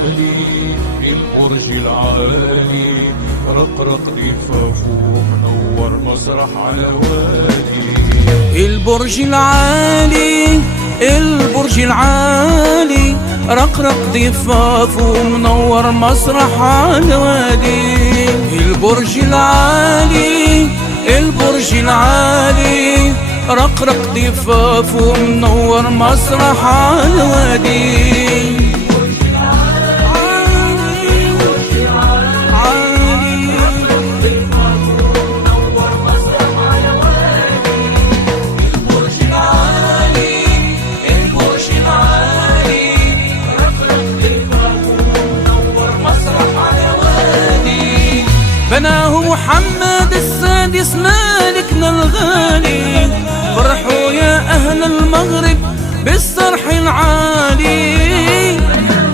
العالي البرج العالي رقرق ضفافه منور مسرح على وادي. البرج العالي البرج العالي رقرق ضفافه منور مسرح على وادي. البرج العالي البرج العالي رقرق ضفافه منور مسرح على وادي. بناه محمد